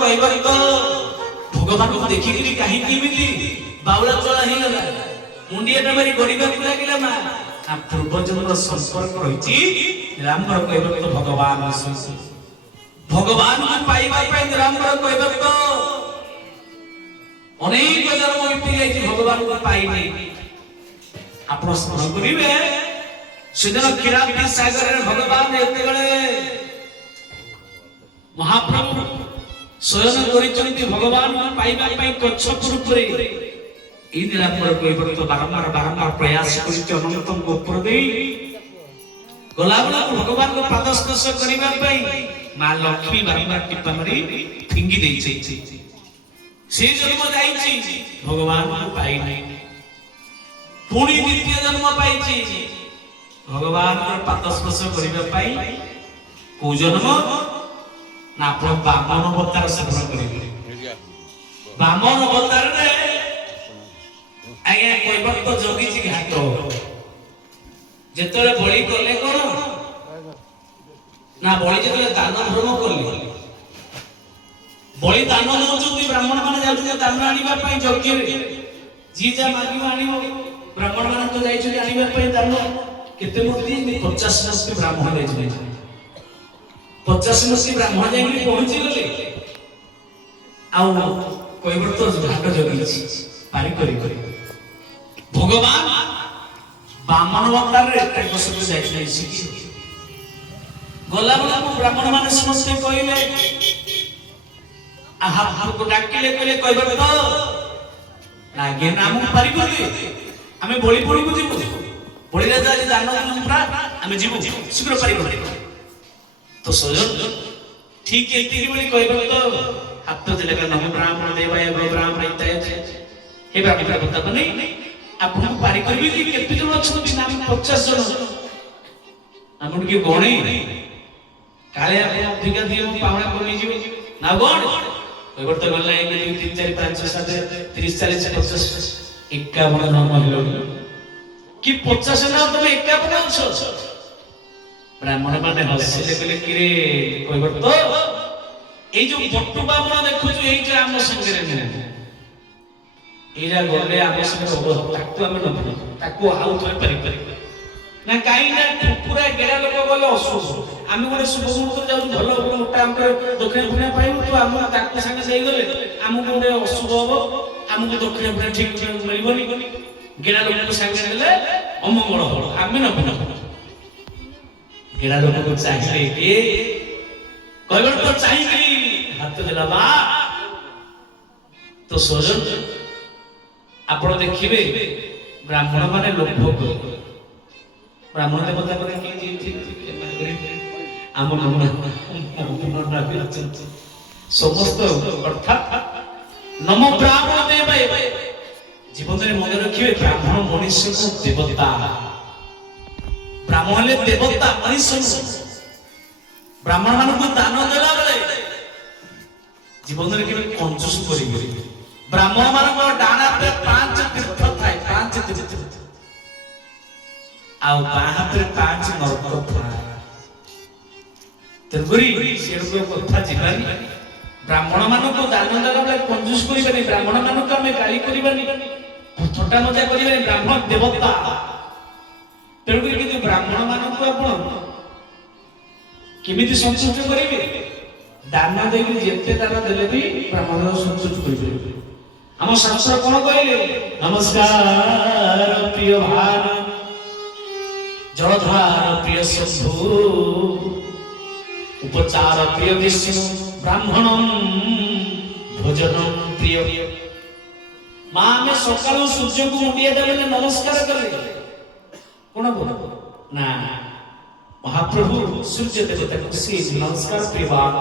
कहबा तो भगवान को देखिकरी कहीं केमिति बाउला चला ही गला मुंडिया मारी गड़ीबा को लागिला मा आ पूर्व जन्म संपर्क रहिछि राम कहबा तो भगवान भगवान को पाइबा पाई राम कहबा तो अनेक जन्म बीती जाइछि भगवान को पाई नहीं आप स्मरण करिवे सुजन क्षीराब्धि सागर रे भगवान एते बेले महाप्रभु स्वयं करिचंती भगवान को पाइबा पाई कच्छपुर पुरे ई निरांबर कहबा तो बारंबार बारंबार प्रयास करिते अनंतम ऊपर देई गलाबला भगवान को पाद स्पर्श करिबा पाई मां लक्ष्मी बारंबार टिप्पा मारी फिंगी देई छै से जन्म जाईछि भगवान को पाई नहीं पुणी द्वितीय जन्म पाई भगवान को पाद स्पर्श करिबा पाई को जन्म ना आपण बामन अवतार सेवन करिबे बामन अवतार रे आगे कहबा तो जोगी छी घाट जेतरे बळी करले कोन ना बळी जेतरे दान धर्म करले बळी दान नउचुती ब्राह्मण माने जाउती दान आनिबा पई यज्ञ रे जी जा मागिबा आनिबो ब्राह्मण माने तो जाइछु आनिबा पई दान केते मूर्ति 50 मूर्ति ब्राह्मण जाइछु 50 मूर्ति ब्राह्मण जाइकि पहुंची गले आउ कहबो तो घाट जोगी छी पारी करी भगवान बामन अवतार रे ताको सब जाइछले सिखि गला बला ब्राह्मण माने समस्त कहिले आहा को डाकिले कहले कहबो तो लागे नाम पारी करी हमें बळी पड़ी को जीवो बळी रे जाली दान पुरा हमें जीवो शीघ्र पारी करी तो सोजन ठीक है इतनी बड़ी कहबो तो हाथ तो दिले का नमो ब्राह्मण देवाय ब्राह्मण इत्याय हे ब्राह्मण बता बने आपण को पारी करबी कि केते जण अछंती नाम 50 जण आपण के गणे काले आपण अधिका दिए पावणा कोनी जीव ना गण कहबो तो गल्ला 1 2 3 4 5 6 7 30 40 50 51 नाम हलो कि 50 ना तुम 51 अछो ब्राह्मण माने हसिले कहले किरे कहबो तो ए जो पट्टु बामण देखु जो ए जे हम संगे रे एरा गले हम संगे ताकू हम न ताकू आउ थोर पारी ना काई ना पूरा गेरा लोक गले असुस आमी गोटे शुभ मुहूर्त जाउ भलो मोटा हम दक्षिण पुण्य पाइबो तो हम ताकू संगे जाई गले हम गोटे अशुभ हो हमको दक्षिण पुण्य ठीक ठीक मिलबोनी गेरा लोक संगे गेले अमंगल हो आमी न गेरा लोक को चाहिए के कहबो तो चाहिए हाथ देला बा तो सोजन आपण देखिबे ब्राह्मण माने लोभ ब्राह्मण देवता को देखि आम समस्त अर्थात नमो ब्राह्मण देवाय जीवन में मन रखिए ब्राह्मण मनुष्य को देवता ब्राह्मण ले देवता मनुष्य ब्राह्मण मान को दान देला बेले जीवन में केवल कंजूस करी ब्राह्मण मान को डाना पे 5 तीर्थ थाए 5 तीर्थ आ बाहा पे 5 नरक थाए तेगुरी सेरको कथा जिबानी ब्राह्मण मान को दान देला बेले कंजूस करिबानी ब्राह्मण मान को हमें गाली करिबानी छोटा मजा करिबानी ब्राह्मण देवता तेगुरी कि ब्राह्मण मान को आपण केमिति संतुष्ट करिवे दान देबी जेते दान देले भी ब्राह्मण संतुष्ट करिवे हम शास्त्र कोन कहले नमस्कार प्रिय भान जलधार प्रिय शंभु उपचार प्रिय विष्णु ब्राह्मणं भोजनं प्रिय मां में सकाळ सूर्य को मुंडिया देले नमस्कार करे कोन बोल ना महाप्रभु सूर्य देवता को श्री नमस्कार प्रियवान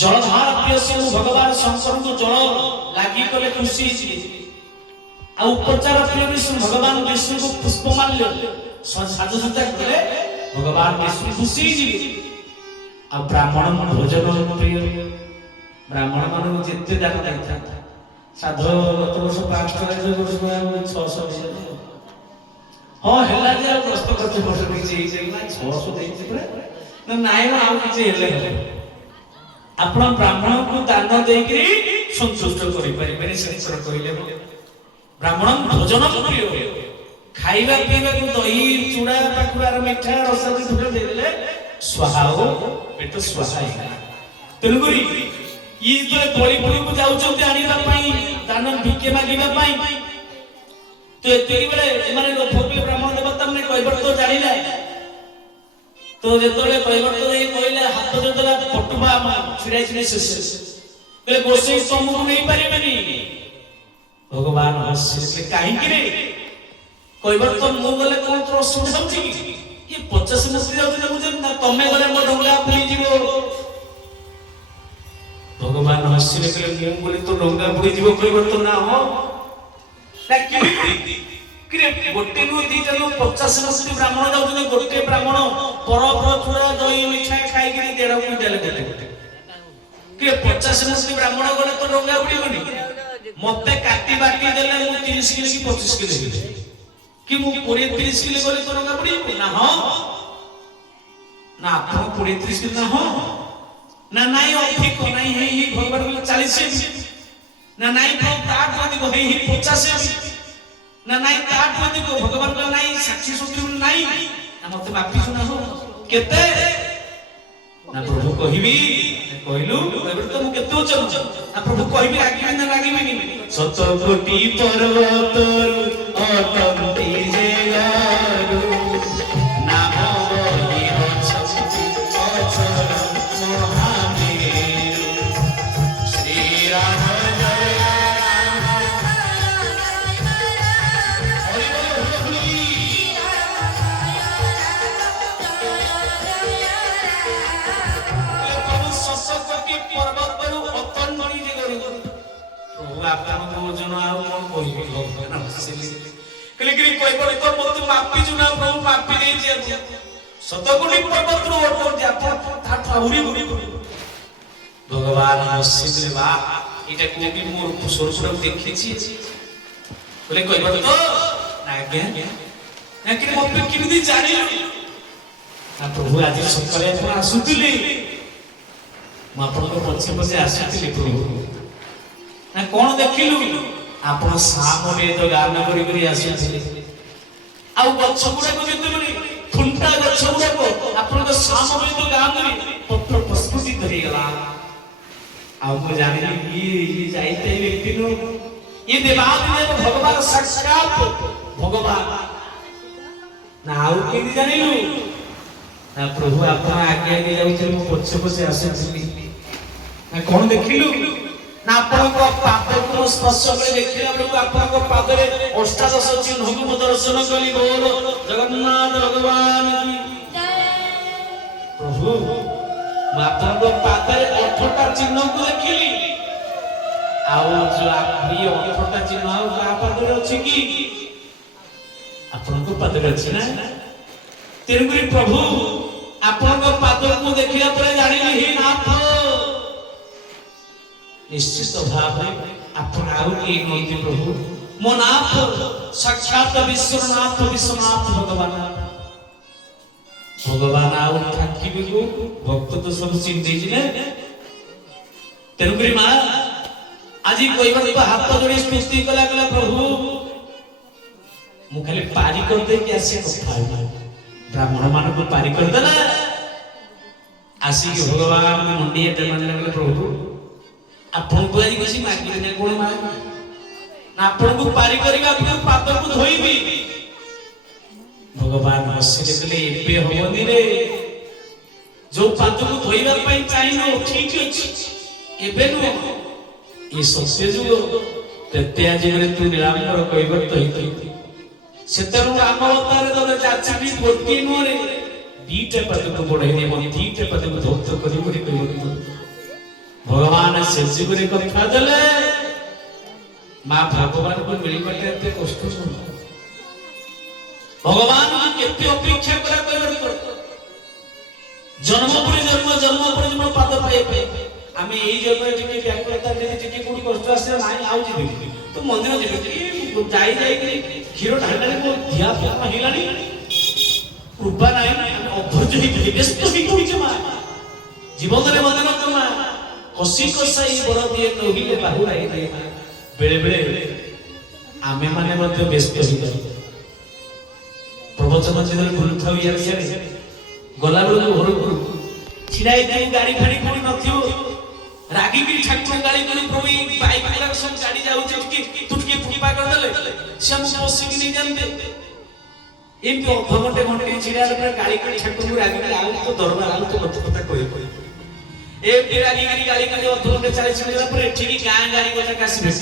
जलधार प्रिय से भगवान शंकर को जल लागी कले खुशी छी आ उपचार प्रिय विष्णु भगवान विष्णु को पुष्पमाल्य साजसज्जा करे भगवान विष्णु खुशी छी आ ब्राह्मण भोजन प्रिय ब्राह्मण मान जेते दान दैथा साधो गत वर्ष 5 टका जो वर्ष 600 हां हेला जे प्रश्न करते वर्ष किछि जे ना 600 देछि परे ना नाइ ना आउ किछि हेले ଆପଣ ବ୍ରାହ୍ମଣଙ୍କୁ ଦାନ ଦେଇକି ସନ୍ତୁଷ୍ଟ କରିପାରିବେନି। ଶେଷର କହିଲେ ବ୍ରାହ୍ମଣ ଭୋଜନ ପ୍ରିୟ, ଖାଇବା ପିଇବାକୁ ଦହି ଚୁଡ଼ା ପାଖୁଆର ମିଠା ରସାଦି ଧୂପ ଦେଇଦେଲେ ସ୍ୱାହା ପେଟ ସ୍ୱାହା ହେଇଗଲା। ତେଣୁକରି ଇଏ ଯେତେବେଳେ ବଳିପୁରକୁ ଯାଉଛନ୍ତି ଆଣିବା ପାଇଁ ଦାନ ଭିକେ ମାଗିବା ପାଇଁ, ତ ଏତିକି ବେଳେ ଏମାନେ ଭୋଗିଲେ ବ୍ରାହ୍ମଣ ଦେବତା ମାନେ କୈବର୍ତ୍ତ ଜାଣିଲେ। ତ ଯେତେବେଳେ କୈବର୍ତ୍ତ ଦେଇ କହିଲେ ହାତ ଯୋଉଥିଲା ପଟୁଆ ଛିଡାଇ ଛିଡାଇ ଶେଷ କହିଲେ ଗୋସେଇ ତମକୁ ନେଇପାରିବେନି। ଭଗବାନ ହସିଲେ କାହିଁକି ରେ କୈବର୍ତ୍ତ ମୁଁ ଗଲେ କଣ ତୋର ଅସୁବିଧା ହଉଛି କି? ଇଏ 50 ମନ୍ତ୍ରୀ ଯାଉଛି ଦେଖୁଛନ୍ତି ନା, ତମେ ଗଲେ ମୋ ଡଙ୍ଗା ବୁଡ଼ିଯିବ। ଭଗବାନ ହସିଲେ କହିଲେ ମୁଁ ଗଲେ ତୋ ଡଙ୍ଗା ବୁଡ଼ିଯିବ କୈବର୍ତ୍ତ ନା ହଁ ନା କେମିତି? ଗୋଟେ ନୁ ଦିଟା ନୁ 50 ମନ୍ତ୍ରୀ ବ୍ରାହ୍ମଣ ଯାଉଛନ୍ତି। ଗୋଟେ ବ୍ରାହ୍ମଣ ପରଫର ଚୁଡ଼ା ଦହି ମିଠା ଖାଇକିରି 1.5 କୁଇଣ୍ଟାଲ ଦେଲେ। 50 ମନ୍ତ୍ରୀ ବ୍ରାହ୍ମଣ ଗଲେ ତ ଡଙ୍ଗା ବୁଡ଼ିବନି। ମତେ କାଟି ବାଟି ଦେଲେ ମୁଁ 30 କିଲୋ କି 25 କିଲୋ ହେବି କି ମୁଁ 20-30 କିଲୋ ଗଲେ ତ ଡଙ୍ଗା ବୁଡ଼ିବ ନା ହଁ ନା ଆପଣ 20-30 କିଲୋ ନା ହଁ ନା ନାଇଁ ଅଧିକ ନାଇଁ ହେଇ ଭଗବାନ କହିଲେ 40 ନା ନାଇଁ ତାଠୁ ଅଧିକ ହେଇ 50 ନା ନାଇଁ ତାଠୁ ଅଧିକ ଭଗବାନ କହିଲେ ନାଇଁ 60-70 ନାଇଁ ନା ମତେ ମାପି ଶୁଣା ହୋ କେତେ ନା ପ୍ରଭୁ କହିବି କହିଲୁ ଏବେ ତ ମୁଁ କେତେ ଓଜନ ନା ପ୍ରଭୁ କହିବି ଲାଗିବି ନା ଲାଗିବିନି। 7 କୋଟି ପର୍ବତରୁ ଅଟନ୍ତି ଯେ ଗାରୁ ନାମ ବହି ଅଛନ୍ତି ଅଚଳ ମହାମେରୁ ଶ୍ରୀରାମ ଜୟ ପର୍ବତରୁ ଅତଣ୍ଡି ଯେ ଗରୁ ପ୍ରଭୁ ଆପଣଙ୍କ ଓଜନ ଆଉ କଣ କହିବି। ଭଗବାନ ହସିଲେ କହିଲେ କୈବର୍ତ୍ତ ମତେ ମାପିଛୁ ନା ପ୍ରଭୁ ମାପି ଦେଇଛି। 7 କୋଟି ପର୍ବତରୁ ଅଟନ୍ତି ଆପଣ ତାଠୁ ଆହୁରି ଭଗବାନ ହସିଲେ ବା ଏଇଟା କୋଉଠି ମୋର ସ୍ୱରୂପ ଦେଖିଛି ବୋଲେ କୈବର୍ତ୍ତ ନା ଆଜ୍ଞା ନା କି ମତେ କେମିତି ଜାଣିଲ ନା ପ୍ରଭୁ ଆଜି ସକାଳେ ଆପଣ ଆସୁଥିଲେ ମୁଁ ଆପଣଙ୍କ ପଛେ ପଛେ ଆସିଥିଲି ପ୍ରଭୁ ନା କଣ ଦେଖିଲୁ ଆପଣ ସାମବେଦ ଗାନ କରି କରି ଆସିଥିଲେ ଆଉ ଗଛ ଗୁଡାକ ଯେତେବେଳେ ଥୁଣ୍ଟା ଗଛ ଗୁଡାକ ଆପଣଙ୍କ ସାମବେଦ ଗାନ କରି ପତ୍ର ପ୍ରସ୍ଫୁଟିତ ହେଇଗଲା। ଆଉ ମୁଁ ଜାଣିଲି ଇଏ ଯାଇତେ ବ୍ୟକ୍ତି ନୁହଁ, ଇଏ ଦେବାଦେବ ଭଗବାନ ସାକ୍ଷାତ ଭଗବାନ ନା ଆଉ କେମିତି ଜାଣିଲୁ ନା ପ୍ରଭୁ ଆପଣ ଆଗେ ଆଗେ ଯାଉଥିଲେ ମୁଁ ପଛେ ପଛେ ଆସିଥିଲି ନା କଣ ଦେଖିଲୁ ନା ଆପଣଙ୍କ ପାଦକୁ ମୁଁ ସ୍ପର୍ଶ କରି ଦେଖିଲା ବେଳକୁ ଆପଣଙ୍କ ପାଦରେ ଅଷ୍ଟାଦଶ ଚିହ୍ନକୁ ମୁଁ ଦର୍ଶନ କଲି। ବୋଲ ଜଗନ୍ନାଥ ଭଗବାନ ପ୍ରଭୁ ମୁଁ ଆପଣଙ୍କ ପାଦରେ 8ଟା ଚିହ୍ନକୁ ଦେଖିଲି ଆଉ ଯୋଉ 8ଟା ଚିହ୍ନ ଆଉ କାହା ପାଦରେ ଅଛି କି ଆପଣଙ୍କ ପାଦରେ ଅଛି ନା। ତେଣୁକରି ପ୍ରଭୁ ଆପଣଙ୍କ ପାଦକୁ ଦେଖିଲା ପରେ ଜାଣିଲି ହିଁ ନାଥ ନିଶ୍ଚିତ ଭାବରେ ଆପଣ ଆଉ କିଏ ନୁହନ୍ତି ପ୍ରଭୁ ମୋ ନାଥ ସାକ୍ଷାତ ବିଶ୍ୱନାଥ ବିଶ୍ୱନାଥ ଭଗବାନ। ଭଗବାନ ଆଉ ଠାକିବେ କୁ ଭକ୍ତ ତ ସବୁ ଚିହ୍ନି ଦେଇଛି ନା। ତେଣୁକରି ମା ଆଜି କୈବର୍ତ୍ତ ହାତ ଯୋଡ଼ି ସ୍ତୁତି କଲା କହିଲା ପ୍ରଭୁ ମୁଁ ଖାଲି ପାରି କରିଦେଇକି ଆସି କଥା ହେବି। ବ୍ରାହ୍ମଣ ମାନଙ୍କୁ ପାରି କରିଦେଲା ଆସିକି ଭଗବାନ ମୁଣ୍ଡିଆ ଟେମାଇଲେ କହିଲେ ପ୍ରଭୁ ଆପଣଙ୍କୁ ଆଜି କିଛି ମାଗିବି ନା କଣ ମା ନା ଆପଣଙ୍କୁ ପାରି କରିବା ଆପଣଙ୍କ ପାଦକୁ ଧୋଇବି। ଭଗବାନ ହସିଲେ କହିଲେ ଏବେ ହବନି ରେ ଯୋଉ ପାଦକୁ ଧୋଇବା ପାଇଁ ଚାହିଁନ ଠିକ ଅଛି ଏବେ ନୁହଁ ଏ ସତ୍ୟ ଯୁଗ ତ୍ରେତୟା ଯୁଗରେ ତୁ ନିରାମ୍ବର କୈବର୍ତ୍ତ ହେଇଥିଲୁ ସେତେବେଳୁ ଆମ ଅବତାରରେ ତୋର ଚାଚିବି ଗୋଟିଏ ନୁହଁରେ 2ଟା ପାଦକୁ ବଢେଇ ଦେବ 2ଟା ପାଦକୁ ଧୌତ କରି କରି କୈବର୍ତ୍ତ ଭଗବାନ ସେ ଯୁଗରେ କଥା ଦେଲେ ମା ଭଗବାନଙ୍କୁ ମିଳିବାଟା ଏତେ କଷ୍ଟ ନୁହଁ। ଭଗବାନ କେତେ ଅପେକ୍ଷା କରା କୈବର୍ତ୍ତ ଜନ୍ମ ପରେ ଜନ୍ମ ପାଦ ପାଇବେ ଆମେ ଏଇ ଜନ୍ମରେ ଟିକେ ବ୍ୟାକୁଳତା ଯଦି ଟିକେ କୋଉଠି କଷ୍ଟ ଆସିଲା ନାହିଁ ଆଉ ଯିବି ତୁ ମନ୍ଦିର ଯିବି ଯାଇ ଯାଇକି କ୍ଷୀର ଢାଳିଲାଣି ମୋ ଧିଆ ହେଇଲାଣି କୃପା ନାହିଁ ଆମେ ଅଧୈର୍ଯ୍ୟ ହେଇକି ବ୍ୟସ୍ତ ହେଇକି ମା ଜୀବନରେ ମନେ ରଖ ମା କଷି କଷାଇ ବର ଦିଏ ନହିଲେ ବାହୁଆଇ ଦିଏ। ବେଳେ ବେଳେ ଆମେ ମାନେ ମଧ୍ୟ ବ୍ୟସ୍ତ ହେଇଯାଉ। ପ୍ରବଚନ ଯେତେବେଳେ ବୁଲୁଥାଉ ଇଆଡେ ସିଆଡେ ଗଲାବେଳକୁ ଘରକୁ ଛିଡ଼ା ହେଇଥିବୁ, ଗାଡ଼ି ଫାଡ଼ି କୋଉଠି ନଥିବ, ରାଗିକି ଠାକୁର ଗାଳି କରି ପ୍ରଭୁ ଏଇ ବାଇକ୍ ଗୁଡାକ ସବୁ ଗାଡ଼ି ଯାଉଛି ତୁ ଟିକେ କୃପା କରିଦେଲେ ସେ ଆମକୁ ବସିକି ନେଇଯାଆନ୍ତେ। ଏମିତି ଅଧଘଣ୍ଟେ ଘଣ୍ଟେ ଛିଡ଼ା ହେଲେ ଗାଳି କରି ଠାକୁରଙ୍କୁ ରାଗିକି ଆଉ ତ ଦରବାର ଆଉ ତ କଥା କହିବ ଏମିତି ରାଗିକି ଗାଳି କରି ଅଧଘଣ୍ଟେ 40 ମିନିଟ୍ ହେଲା ପରେ ଠିକ ଗାଁ ଗାଡ଼ି ଗୋଟେ କାଶି ଭେଟ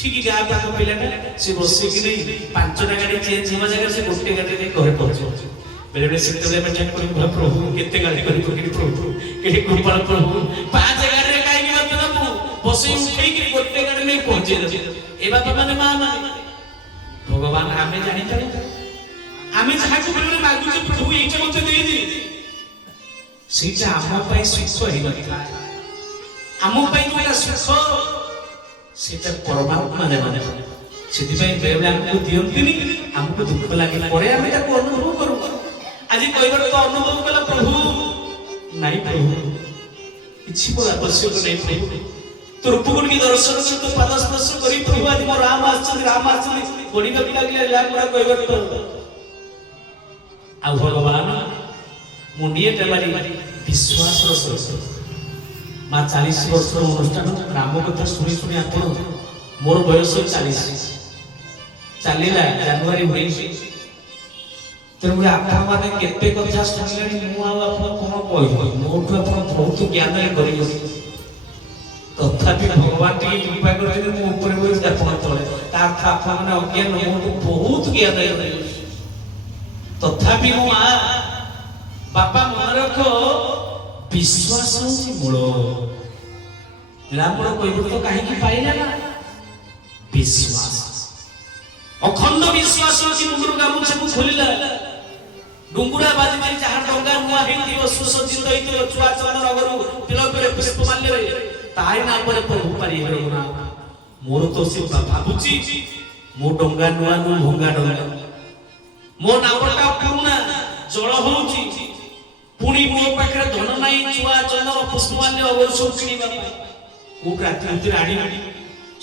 ଠିକ ଗାଁ ପାଖ ପିଲାଟା ସେ ବସିକି ନେଇ 5ଟା ଗାଡ଼ି ଚେଞ୍ଜ ହେବା ଜାଗାରେ ସେ ଗୋଟେ ଗାଡ଼ିରେ ଘରେ ପହଞ୍ଚେ। ବେଳେ ବେଳେ ସେତେବେଳେ ଆମେ ଠାକୁରଙ୍କୁ ପ୍ରଭୁ କେତେ ଗାଡ଼ି କରି ପକେଇ ପ୍ରଭୁ କେତେ କୃପା ପ୍ରଭୁ 5 ଗାଡ଼ିରେ କାହିଁକି ମଧ୍ୟ ନବୁ ବସେଇ ଉଠେଇକି ଗୋଟେ ଗାଡ଼ି ନେଇ ପହଞ୍ଚେଇ ଦେବୁ। ଏ ବାପା ମାନେ ମା ମାନେ ଭଗବାନ ଆମେ ଜାଣିଥାଉ ଆମେ ଯାହାକୁ ବେଳେ ମାଗୁଛୁ ପ୍ରଭୁ ଏଇଟା ମୋତେ ଦେଇଦିଏ ସେଇଟା ଆମ ପାଇଁ ସୁଖ ହେଇନଥିଲା। ଆମ ପାଇଁ ଯୋଉଟା ସୁଖ ସେଇଟା ପରମାତ୍ମା ମାନେ ସେଥିପାଇଁ ବେଳେ ଆମକୁ ଦିଅନ୍ତିନି, ଆମକୁ ଦୁଃଖ ଲାଗିଲା ପରେ ଆମେ ତାକୁ ଅନୁଭବ କରୁ। ଆଜି କହିବାର ତ ଅନୁଭବ କଲା ପ୍ରଭୁ ନାଇଁ ପ୍ରଭୁ କିଛି ମୋର ଆବଶ୍ୟକ ନାହିଁ ପ୍ରଭୁ ତୋ ରୂପକୁ ଟିକେ ଦର୍ଶନ କରି ତୋ ପାଦ ସ୍ପର୍ଶ କରି ପ୍ରଭୁ ଆଜି ମୋ ରାମ ଆସିଛନ୍ତି ଗଣିବାକୁ ଲାଗିଲା ଯାହା ପୁରା କହିବାର ତ ଆଉ ଭଗବାନ ମୁଣ୍ଡିଏଟା ମାରି ବିଶ୍ୱାସର ସହିତ ମା 40 ବର୍ଷର ଅନୁଷ୍ଠାନ ରାମ କଥା ଶୁଣି ଶୁଣି ଆପଣ ମୋର ବୟସ 40 ଚାଲିଲା ଜାନୁଆରୀ 19 ତେଣୁ ଆପଣ ମାନେ କେତେ କଥା ଶୁଣିଲେଣି ମୁଁ ଆଉ ଆପଣ କଣ କହିବି ମୋଠୁ ଆପଣ ବହୁତ ଜ୍ଞାନରେ କରିବେ ତଥାପି ଭଗବାନ ଟିକେ କୃପା କରିଛନ୍ତି ମୁଁ ଉପରେ ବସି ଆପଣ ତଳେ ତା ଅର୍ଥ ଆପଣ ମାନେ ଅଜ୍ଞାନ ମୋଠୁ ବହୁତ ଜ୍ଞାନରେ କରିବେ ତଥାପି ମୋ ମା ବାପା ମନେ ରଖ ବିଶ୍ୱାସ ହେଉଛି ମୂଳ। ରାମର କହିବ କାହିଁକି ପାଇଲା ନା ବିଶ୍ୱାସ ଅଖଣ୍ଡ ବିଶ୍ୱାସ ଅଛି। ମୁଣ୍ଡରୁ ଗାମୁଛାକୁ ଖୋଲିଲା ଡୁଙ୍ଗୁରା ବାଜିଛି ଯାହା ଡଙ୍ଗା ନୂଆ ହେଇଥିବ ସୁସଜ୍ଜିତ ହେଇଥିବ ଛୁଆ ଚନ୍ଦନ ରଗରୁ ତିଳକରେ ପୁଷ୍ପମାଲ୍ୟରେ ତାରି ନା ପରେ ପ୍ରଭୁ ପାରିବେ ନା ମୋର ତ ସେ ଭାବୁଛି ମୋ ଡଙ୍ଗା ନୂଆ ନୂଆ ଭଙ୍ଗା ଡଙ୍ଗା ମୋ ନାମଟା ପୁରୁଣା ଜଳ ହଉଛି ପୁଣି ମୋ ପାଖରେ ଧନ ନାହିଁ ଛୁଆ ଚନ୍ଦନ ପୁଷ୍ପମାଲ୍ୟ ଅଗରୁ ସବୁ କିଣିବା ପାଇଁ କୋଉଠି ରାତି ଭିତରେ ଆଣିବି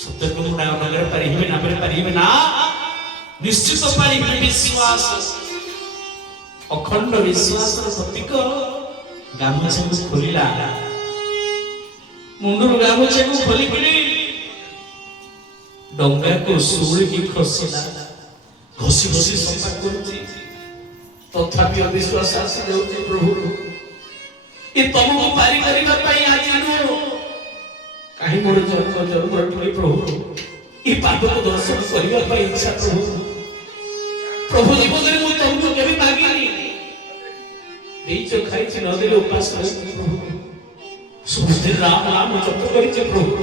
ସତ୍ୟକୁ ମୁଁ ଡଙ୍ଗାରେ ପାରିବେ ନା ପାରିବେ ନା ନିଶ୍ଚିତ ପାରିବେ। ବିଶ୍ୱାସ ଅଖଣ୍ଡ ବିଶ୍ୱାସର ପ୍ରତୀକ ଗାମୁଛାକୁ ଖୋଲିଲା ମୁଣ୍ଡରୁ ଗାମୁଛାକୁ ଖୋଲିକିରି ଡଙ୍ଗାକୁ ଶୁଳିକି ଖସିଲା ଘଷି ଘଷି ସଫା କରୁଛି ତଥାପି ଅବିଶ୍ୱାସ ଆସି ଯାଉଛି ପ୍ରଭୁ ଏ ତମକୁ ପାରି କରିବା ପାଇଁ ଆଜି ନୁହଁ କାହିଁ ମୋର ଜନ୍ମ ପ୍ରଭୁ ଏ ପାଦକୁ ଦର୍ଶନ କରିବା ପାଇଁ ଇଚ୍ଛା ପ୍ରଭୁ ଜୀବନରେ ମୁଁ ତମକୁ କେବେ ମାଗିନି ଦେଇଛ ଖାଇଛି ନଦେଲେ ଉପାସ ପ୍ରଭୁ ସବୁଦିନ ରାମ ଜପ କରିଛି ପ୍ରଭୁ